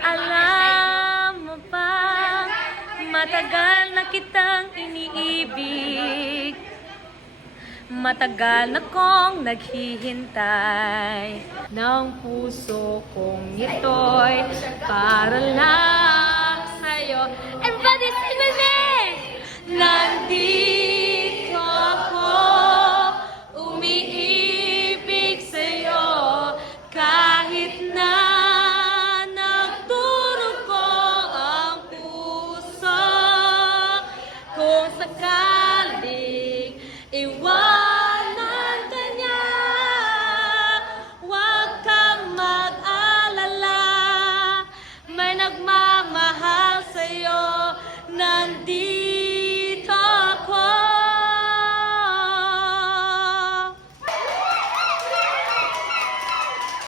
Alam mo ba, matagal na kitang iniibig, matagal na kong naghihintay ng puso kong ito'y para lang sa'yo. Everybody sing with me! Nandito ako, umiibig sa'yo, kahit na nagdurugo ang puso. Kung sakaling iwanan ka niya, huwag kang mag-alala, may nagmamahal sa'yo, nandito